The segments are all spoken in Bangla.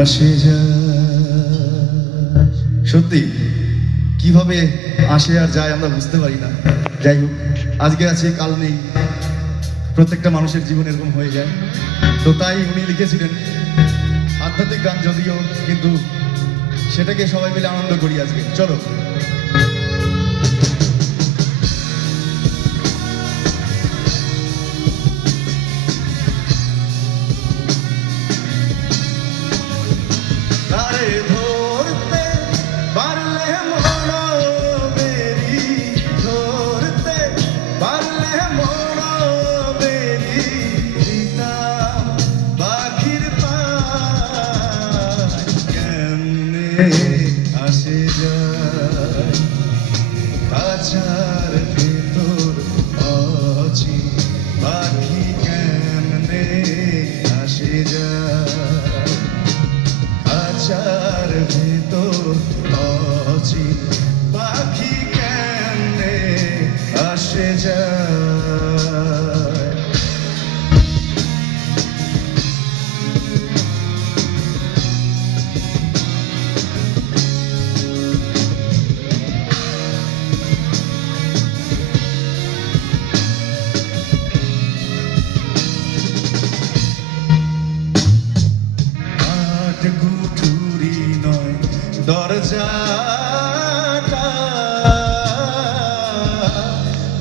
আসে যায়। সত্যি কিভাবে আসে আর যায় আমরা বুঝতে পারি না। যাই হোক, আজকে আছে কাল নেই, প্রত্যেকটা মানুষের জীবন এরকম হয়ে যায়। তো তাই উনি লিখেছিলেন আধ্যাত্মিক গান যদিও, কিন্তু সেটাকে সবাই মিলে আনন্দ করি আজকে। চলো। আসে যায় খাঁচার ভেতর অচি পাখি কেমনে আসে যায় খাঁচার ভেতর অচি পাখি কেমনে আসে যায়। গুঠুরি নয় দরজাটা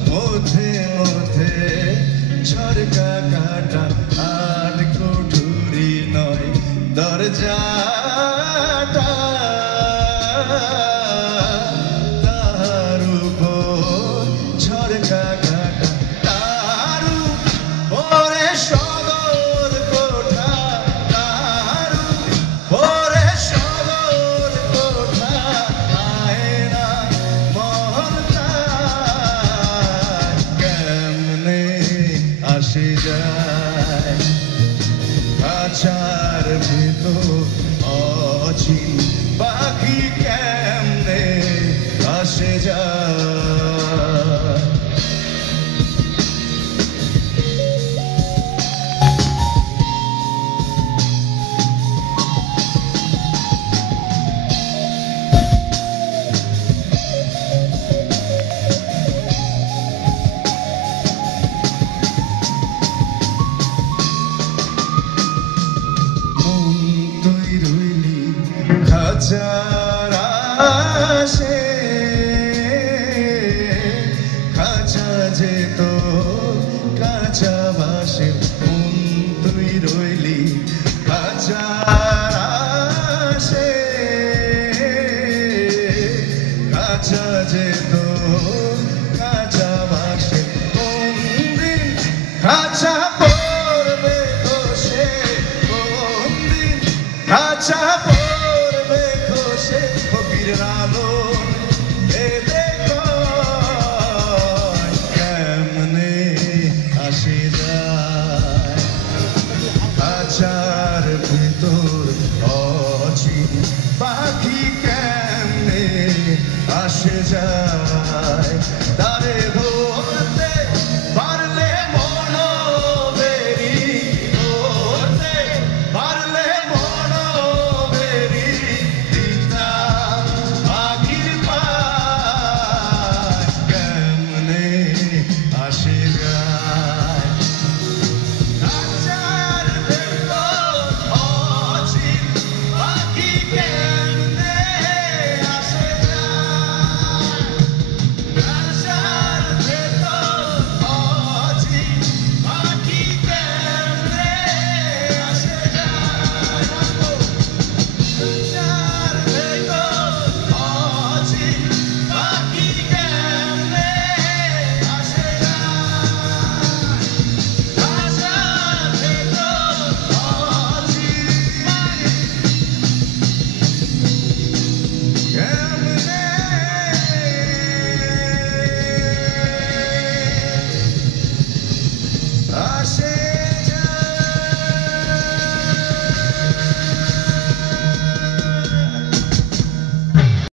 মধ্যে মধ্যে ঝরকা কাটা আট গুঠুরি নয় দরজাটা তার উপর ঝরকা কাটা তার উপরে সদর কোঠা আসে যায় খাঁচার ভেতর অচি পাখি কেমনে আসে যায়। খাঁচার আশে খাঁচা যেত কাঁচা বাসে মন তুই রইলি খাঁচার আশে খাঁচা যেত কাঁচা বাসে কোন দিন খাঁচা পড়বে খসে কোন দিন খাঁচা কেমনে আসে যায় খাঁচার ভেতর অচি পাখি কেমনে আসে যায়।